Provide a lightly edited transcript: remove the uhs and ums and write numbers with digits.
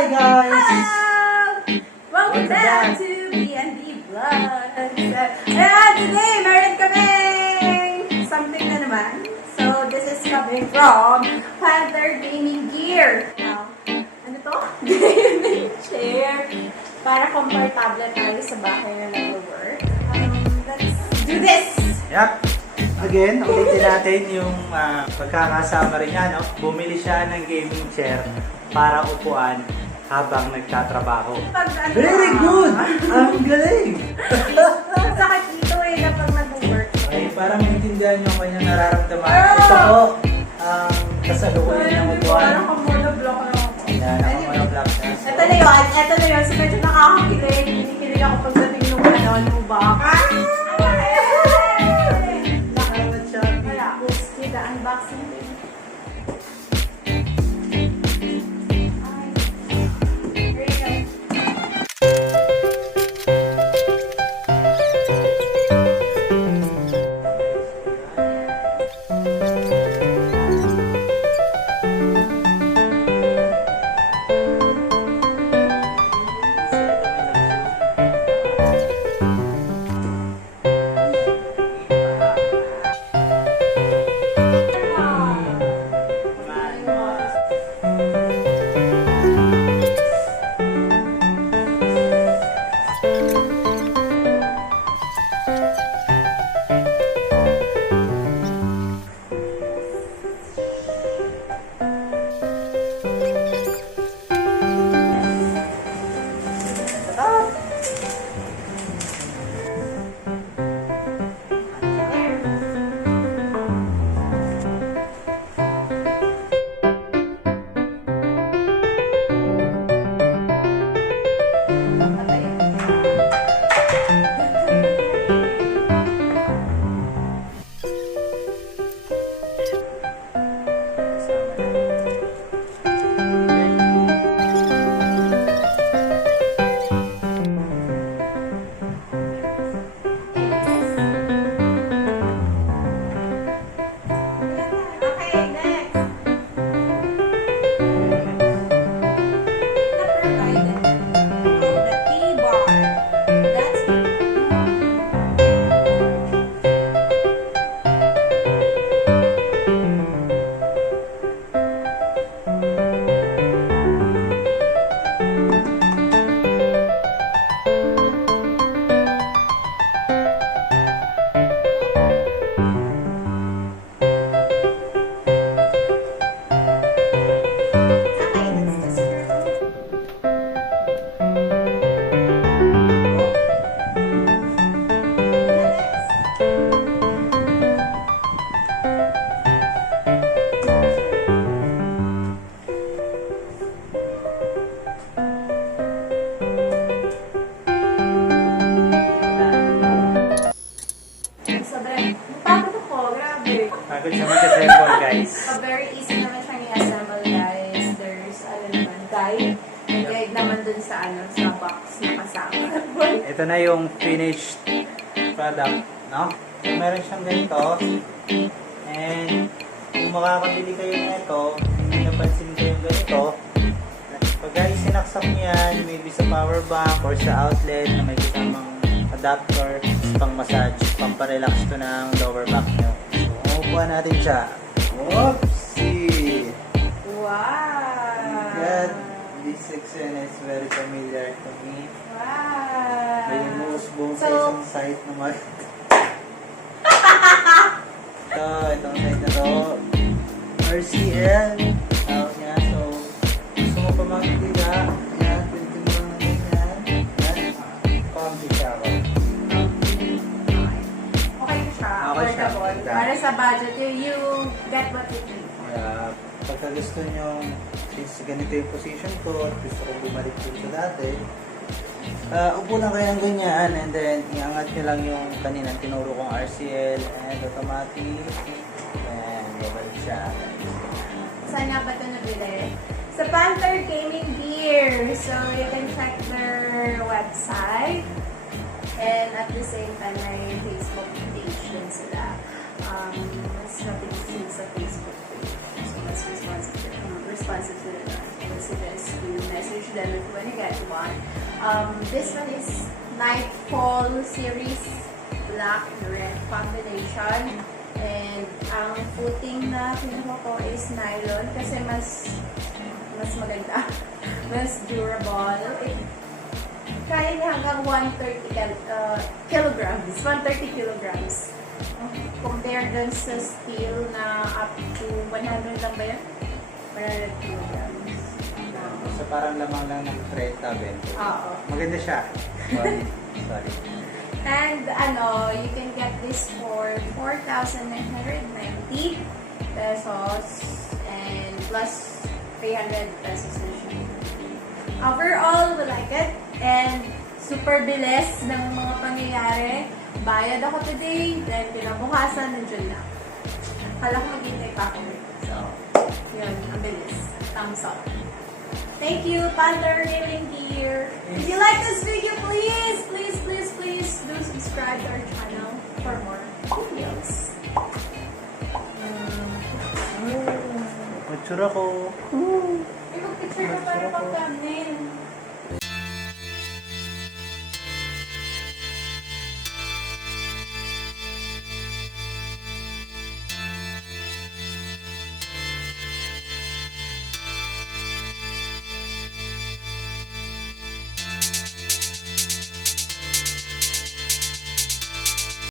Hi guys! Hello! Welcome back to BnB Vlogs. Ayan, today meron kaming something na naman. So, this is coming from Panther Gaming Gear. Now, ano to? Gaming chair. Para komportable tayo sa bahay na nag-work. Let's do this! Yep. Again, ulitin natin yung pagkakasama rin niya, no? Bumili siya ng gaming chair para upuan habang nagtatrabaho. Very good! Ang galing! Masakit dito eh na pag nag-work. Ay, parang maintindihan niyo kanyang nararamdaman. Ito po, ang kasalukuyan ng upuan. Parang kamonoblock lang ako. Yan, ang monoblock niya. So, Ito na yun. So, medyo nakakakilig. Kinikilig ako pagdating nung yung baka. The unboxing thing. Here you go. pagod siya mag-assemble, guys. Very easy naman siyang i-assemble, guys. There's, guide. May guide naman dun sa, sa box na kasama. Ito na yung finished product, no? So, meron siyang ganito. And, kung makakabili kayo nito, hindi napansin ko yung ganito. Pag guys, sinaksak niyo yan, maybe sa power bank or sa outlet na may kasamang adapter, pang massage, pang parelax to ng lower back nyo. So, upuan natin siya. Oopsie! Wow! God, this section is very familiar to me. Wow! May moose sa isang side naman. Itong side na to, RCL. Tawag niya. So, gusto mo pa makikita. Yan, pwede mo lang yan. Yan. Comfy siya ako. Okay siya. Affordable. Para sa budget, you get what you need. Pagka gusto nyo, since ganito yung position ko, at gusto ko bumalik dun sa dati, upo lang kayo ng ganyan, and then iangat nyo lang yung kaninang tinuro kong RCL and automatic, and babalik siya. Saan nga ba ito nabili? Sa Panther Gaming Gear. So, you can check their website. And at the same time, may Facebook page din sila. Mas natin sa Facebook page. So, mas responsive sila. I would suggest you message gonna get one. This one is Nightfall series, black and red combination. And ang footing na kinuha ko is nylon kasi mas maganda, mas durable. Kaya niya hanggang 130 kilograms. 130 kilograms. Compared dun sa steel na up to 100 lang ba yan? 100 kilograms. So parang lamang lang ng 30, 20. Oo. Maganda siya. Sorry. And you can get this for 4,990 pesos and plus 300 pesos na siya. Overall, we like it. And super bilis ng mga pangyayari. Bayad ako today, then kinabukasan, nandiyan na. Kala ko maghintay pa ako. So, yun, ang bilis. Thumbs up. Thank you, Panther Railing Gear. If you like this video, please do subscribe to our channel for more videos. Picture ako. May picture ka para pag-gamin.